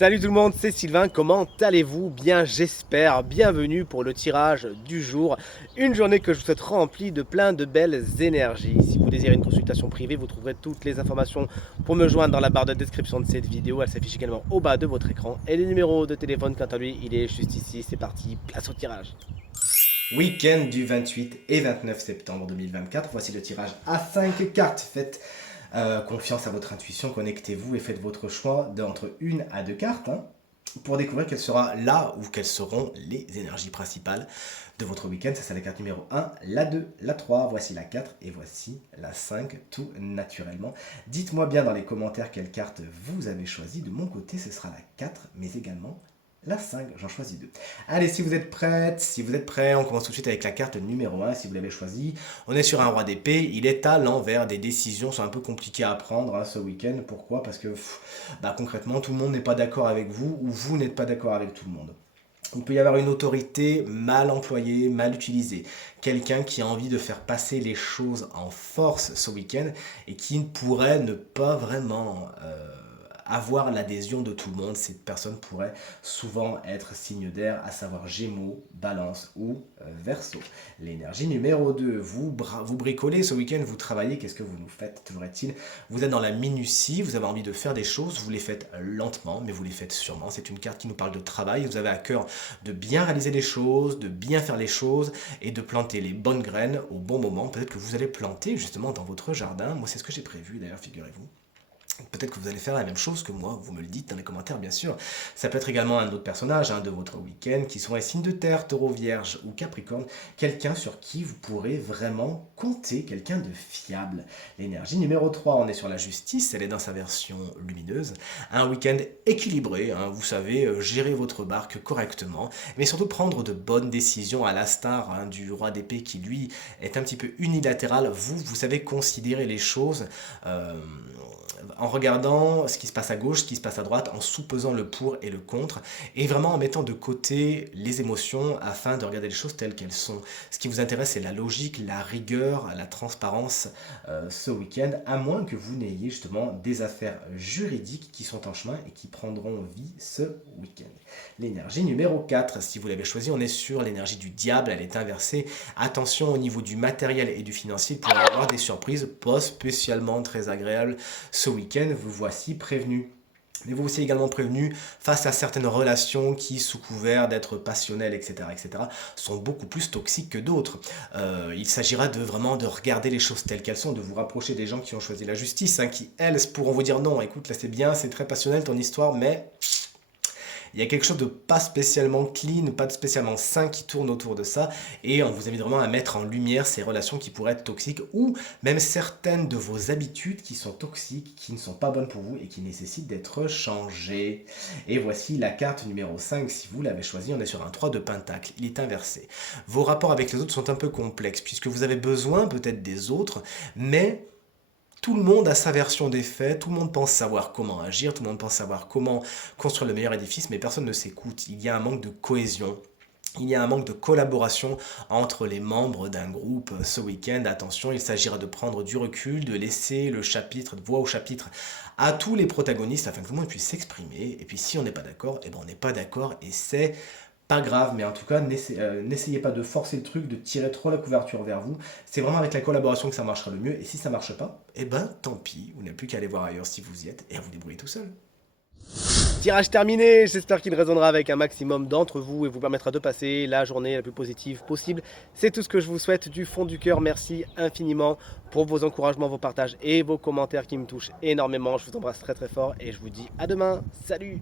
Salut tout le monde, c'est Sylvain, comment allez-vous? Bien j'espère, bienvenue pour le tirage du jour. Une journée que je vous souhaite remplie de plein de belles énergies. Si vous désirez une consultation privée, vous trouverez toutes les informations pour me joindre dans la barre de description de cette vidéo. Elle s'affiche également au bas de votre écran. Et le numéro de téléphone, quant à lui, il est juste ici. C'est parti, place au tirage. Week-end du 28 et 29 septembre 2024. Voici le tirage à 5 cartes. Faites confiance à votre intuition, connectez-vous et faites votre choix d'entre une à deux cartes pour découvrir quelle sera là ou quelles seront les énergies principales de votre week-end. Ça, c'est la carte numéro 1, la 2, la 3, voici la 4 et voici la 5, tout naturellement. Dites-moi bien dans les commentaires quelle carte vous avez choisi. De mon côté, ce sera la 4, mais également la 5, j'en choisis 2. Allez, si vous êtes prêts, si vous êtes prêts, on commence tout de suite avec la carte numéro 1, si vous l'avez choisi. On est sur un roi d'épée, il est à l'envers, des décisions sont un peu compliquées à prendre ce week-end. Pourquoi? Parce que concrètement, tout le monde n'est pas d'accord avec vous, ou vous n'êtes pas d'accord avec tout le monde. Il peut y avoir une autorité mal employée, mal utilisée. Quelqu'un qui a envie de faire passer les choses en force ce week-end et qui pourrait ne pas vraiment avoir l'adhésion de tout le monde. Cette personne pourrait souvent être signe d'air, à savoir Gémeaux, Balance ou Verseau. L'énergie numéro 2, vous bricolez ce week-end, vous travaillez, qu'est-ce que vous nous faites? Toujours est-il, vous êtes dans la minutie, vous avez envie de faire des choses, vous les faites lentement, mais vous les faites sûrement. C'est une carte qui nous parle de travail, vous avez à cœur de bien réaliser les choses, de bien faire les choses et de planter les bonnes graines au bon moment. Peut-être que vous allez planter justement dans votre jardin. Moi, c'est ce que j'ai prévu d'ailleurs, figurez-vous. Peut-être que vous allez faire la même chose que moi, vous me le dites dans les commentaires bien sûr. Ça peut être également un autre personnage de votre week-end qui sont les signes de terre, taureau, vierge ou capricorne, quelqu'un sur qui vous pourrez vraiment compter, quelqu'un de fiable. L'énergie numéro 3, on est sur la justice, elle est dans sa version lumineuse. Un week-end équilibré, vous savez, gérer votre barque correctement, mais surtout prendre de bonnes décisions à l'instar du roi d'épée qui lui est un petit peu unilatéral. Vous savez considérer les choses en regardant ce qui se passe à gauche, ce qui se passe à droite, en sous-pesant le pour et le contre, et vraiment en mettant de côté les émotions afin de regarder les choses telles qu'elles sont. Ce qui vous intéresse, c'est la logique, la rigueur, la transparence ce week-end, à moins que vous n'ayez justement des affaires juridiques qui sont en chemin et qui prendront vie ce week-end. L'énergie numéro 4, si vous l'avez choisi, on est sur l'énergie du diable, elle est inversée. Attention au niveau du matériel et du financier, il pourrait y avoir des surprises pas spécialement très agréables ce week-end, vous voici prévenu. Mais vous aussi également prévenu face à certaines relations qui, sous couvert d'être passionnelles, etc., sont beaucoup plus toxiques que d'autres. Il s'agira vraiment de regarder les choses telles qu'elles sont, de vous rapprocher des gens qui ont choisi la justice, qui, elles, pourront vous dire non, écoute, là c'est bien, c'est très passionnel ton histoire, mais il y a quelque chose de pas spécialement clean, pas spécialement sain qui tourne autour de ça, et on vous invite vraiment à mettre en lumière ces relations qui pourraient être toxiques, ou même certaines de vos habitudes qui sont toxiques, qui ne sont pas bonnes pour vous et qui nécessitent d'être changées. Et voici la carte numéro 5, si vous l'avez choisi, on est sur un 3 de pentacle, il est inversé. Vos rapports avec les autres sont un peu complexes, puisque vous avez besoin peut-être des autres, mais tout le monde a sa version des faits, tout le monde pense savoir comment agir, tout le monde pense savoir comment construire le meilleur édifice, mais personne ne s'écoute. Il y a un manque de cohésion. Il y a un manque de collaboration entre les membres d'un groupe ce week-end. Attention, il s'agira de prendre du recul, de laisser le chapitre, de voix au chapitre à tous les protagonistes afin que tout le monde puisse s'exprimer. Et puis si on n'est pas d'accord, on n'est pas d'accord et c'est pas grave, mais en tout cas, n'essayez pas de forcer le truc, de tirer trop la couverture vers vous. C'est vraiment avec la collaboration que ça marchera le mieux. Et si ça marche pas, tant pis, vous n'avez plus qu'à aller voir ailleurs si vous y êtes et à vous débrouiller tout seul. Tirage terminé, j'espère qu'il résonnera avec un maximum d'entre vous et vous permettra de passer la journée la plus positive possible. C'est tout ce que je vous souhaite du fond du cœur. Merci infiniment pour vos encouragements, vos partages et vos commentaires qui me touchent énormément. Je vous embrasse très très fort et je vous dis à demain. Salut!